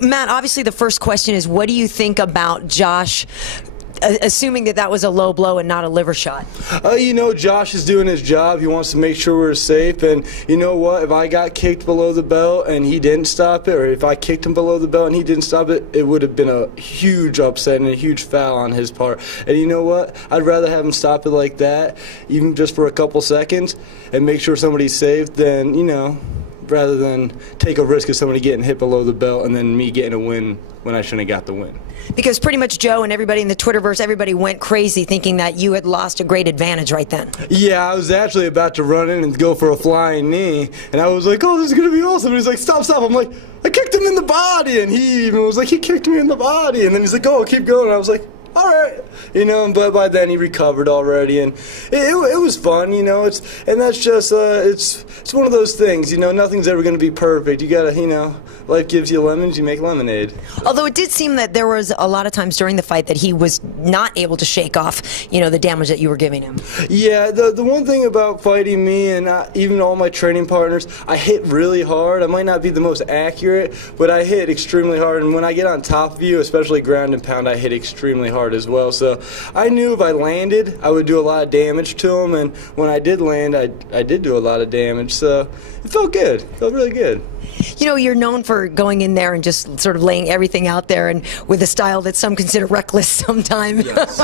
Matt, obviously the first question is, what do you think about Josh, assuming that that was a low blow and not a liver shot? You know, Josh is doing his job. He wants to make sure we're safe. And you know what? If I got kicked below the belt and he didn't stop it, or if I kicked him below the belt and he didn't stop it, it would have been a huge upset and a huge foul on his part. And you know what? I'd rather have him stop it like that, even just for a couple seconds, and make sure somebody's safe than, you know, rather than take a risk of somebody getting hit below the belt and then me getting a win when I shouldn't have got the win. Because pretty much Joe and everybody in the Twitterverse, everybody went crazy thinking that you had lost a great advantage right then. Yeah, I was actually about to run in and go for a flying knee, and I was like, oh, this is going to be awesome. And he's like, stop, stop. I'm like, I kicked him in the body. And he even was like, he kicked me in the body. And then he's like, oh, keep going. And I was like, all right, you know, but by then he recovered already, and it was fun, you know. And that's just it's one of those things, you know. Nothing's ever going to be perfect. You gotta, you know, life gives you lemons, you make lemonade. Although it did seem that there was a lot of times during the fight that he was not able to shake off, you know, the damage that you were giving him. Yeah, the one thing about fighting me and even all my training partners, I hit really hard. I might not be the most accurate, but I hit extremely hard. And when I get on top of you, especially ground and pound, I hit extremely hard as well. So I knew if I landed, I would do a lot of damage to him, and when I did land, I did do a lot of damage. So it felt good. It felt really good. You know, you're known for going in there and just sort of laying everything out there, and with a style that some consider reckless sometimes. Yes,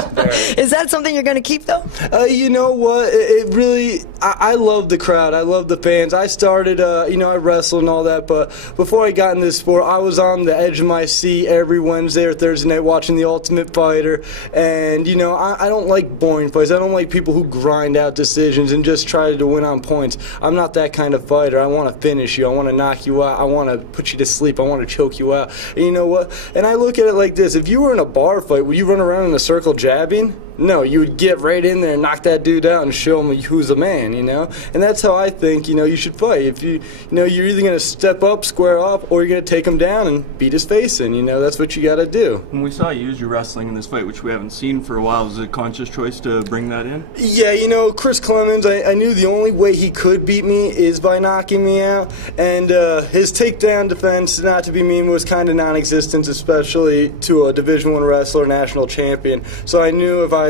is that something you're going to keep, though? You know what? It really, I love the crowd. I love the fans. I started, you know, I wrestled and all that, but before I got in this sport, I was on the edge of my seat every Wednesday or Thursday night watching The Ultimate Fighter. And, you know, I don't like boring fights. I don't like people who grind out decisions and just try to win on points. I'm not that kind of fighter. I want to finish you. I want to knock you out. I want to put you to sleep. I want to choke you out. And you know what? And I look at it like this. If you were in a bar fight, would you run around in a circle jabbing? No, you would get right in there and knock that dude out and show him who's a man, you know? And that's how I think, you know, you should fight. If you know, you're either going to step up, square up, or you're going to take him down and beat his face in, you know? That's what you got to do. When we saw you use your wrestling in this fight, which we haven't seen for a while, was it a conscious choice to bring that in? Yeah, you know, Chris Clements, I knew the only way he could beat me is by knocking me out. And his takedown defense, not to be mean, was kind of non-existent, especially to a Division I wrestler, national champion. So I knew if I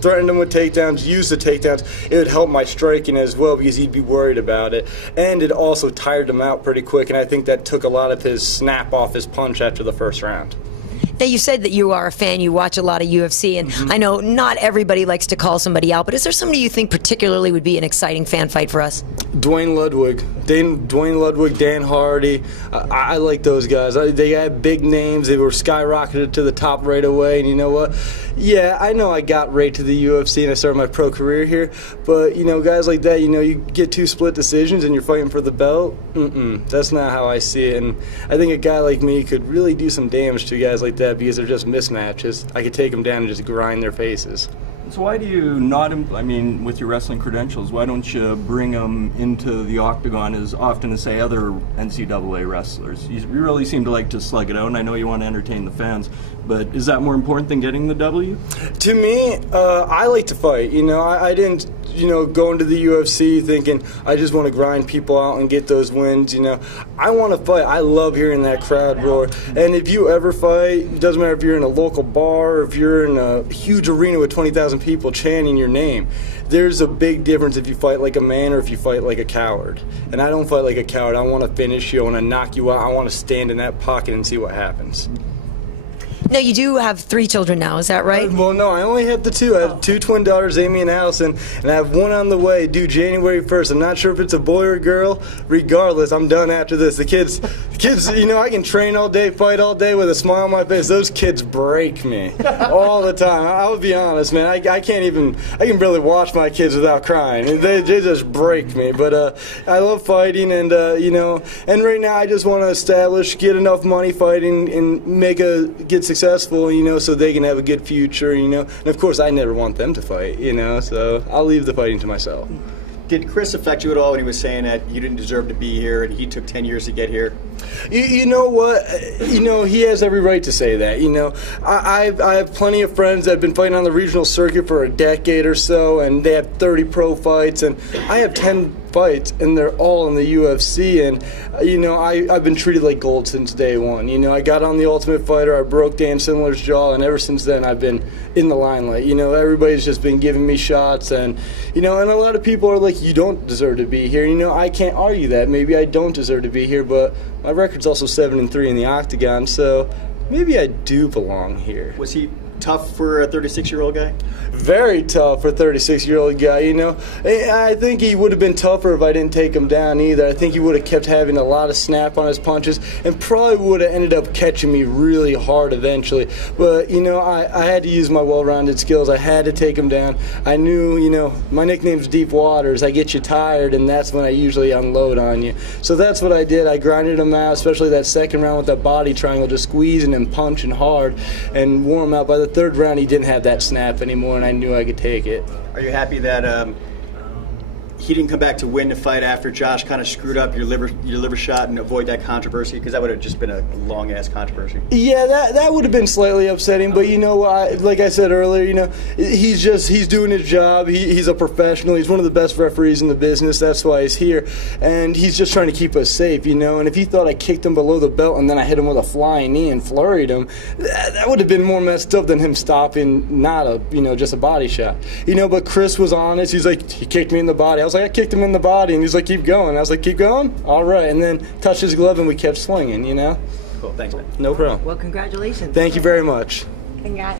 threatened him with takedowns, used the takedowns, it would help my striking as well because he'd be worried about it. And it also tired him out pretty quick, and I think that took a lot of his snap off his punch after the first round. Now, you said that you are a fan, you watch a lot of UFC, and I know not everybody likes to call somebody out, but is there somebody you think particularly would be an exciting fan fight for us? Duane Ludwig. Duane Ludwig, Dan Hardy. I like those guys. They had big names. They were skyrocketed to the top right away, and you know what? Yeah, I know I got right to the UFC and I started my pro career here, but, you know, guys like that, you know, you get two split decisions and you're fighting for the belt. That's not how I see it, and I think a guy like me could really do some damage to guys like that because they're just mismatches. I could take them down and just grind their faces. So why do you not, I mean, with your wrestling credentials, why don't you bring them into the octagon as often as, say, other NCAA wrestlers? You really seem to like to slug it out, and I know you want to entertain the fans, but is that more important than getting the W? To me, I like to fight. You know, I didn't, you know, go into the UFC thinking I just want to grind people out and get those wins. You know, I want to fight. I love hearing that crowd roar. And if you ever fight, it doesn't matter if you're in a local bar or if you're in a huge arena with 20,000 people chanting your name. There's a big difference if you fight like a man or if you fight like a coward. And I don't fight like a coward. I want to finish you. I want to knock you out. I want to stand in that pocket and see what happens. Now, you do have 3 children now, is that right? Well, no, I only have the 2. I have 2 twin daughters, Amy and Allison, and I have 1 on the way due January 1st. I'm not sure if it's a boy or a girl. Regardless, I'm done after this. The kids, you know, I can train all day, fight all day with a smile on my face. Those kids break me all the time. I would be honest, man. I can barely watch my kids without crying. They just break me. But I love fighting, and, you know, and right now I just want to get enough money fighting and get successful, you know, so they can have a good future, you know. And of course, I never want them to fight, you know, so I'll leave the fighting to myself. Did Chris affect you at all when he was saying that you didn't deserve to be here and he took 10 years to get here? You know what? You know, he has every right to say that. You know, I have plenty of friends that have been fighting on the regional circuit for a decade or so, and they have 30 pro fights, and I have 10 fights, and they're all in the UFC. And you know, I've been treated like gold since day one. You know, I got on the Ultimate Fighter, I broke Dan Sindler's jaw, and ever since then I've been in the limelight. You know, everybody's just been giving me shots, and you know, and a lot of people are like, you don't deserve to be here. You know, I can't argue that. Maybe I don't deserve to be here, but my record's also 7-3 in the octagon, so maybe I do belong here. Was he tough for a 36-year-old guy? Very tough for a 36-year-old guy, you know. I think he would have been tougher if I didn't take him down either. I think he would have kept having a lot of snap on his punches and probably would have ended up catching me really hard eventually. But, you know, I had to use my well-rounded skills. I had to take him down. I knew, you know, my nickname's Deep Waters. I get you tired, and that's when I usually unload on you. So that's what I did. I grinded him out, especially that second round with that body triangle, just squeezing and punching hard and wore him out. By the third round, he didn't have that snap anymore, and I knew I could take it. Are you happy that he didn't come back to win the fight after Josh kind of screwed up your liver shot and avoid that controversy? Because that would have just been a long-ass controversy. Yeah, that would have been slightly upsetting, but you know, like I said earlier, you know, he's doing his job. He's a professional. He's one of the best referees in the business. That's why he's here, and he's just trying to keep us safe, you know. And if he thought I kicked him below the belt and then I hit him with a flying knee and flurried him, that would have been more messed up than him stopping just a body shot, you know. But Chris was honest. He's like, he kicked me in the body. I was like, I kicked him in the body, and he's like, keep going. I was like, keep going? All right. And then touched his glove, and we kept swinging, you know? Cool. Thanks, man. No problem. Well, congratulations. Thank you very much. Congrats.